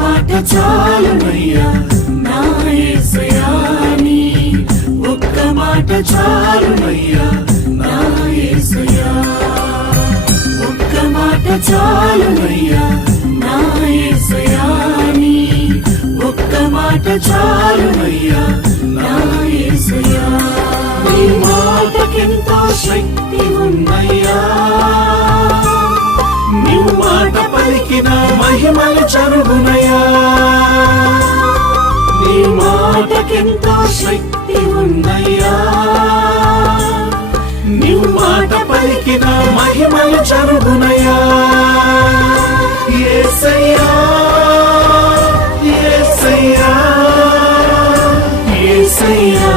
మాట చాలునయ్యా నా యేసయ్యా నీ ఒక్క మాట చాలునయ్యా నా యేసయ్యా ఒక్క మాట చాలునయ్యా నా యేసయ్యా నీ ఒక్క మాట చాలునయ్యా నా యేసయ్యా నీ మాటకెంతో శక్తి ఉన్నయ్యా నీవు మాట పలికిన మహిమలు జరుగునయ్యా నీ మాటకెంతో శక్తి ఉన్నయ్యా నీవు మాట పలికిన మహిమలు జరుగునయ్యా యేసయ్యా యేసయ్యా యేసయ్యా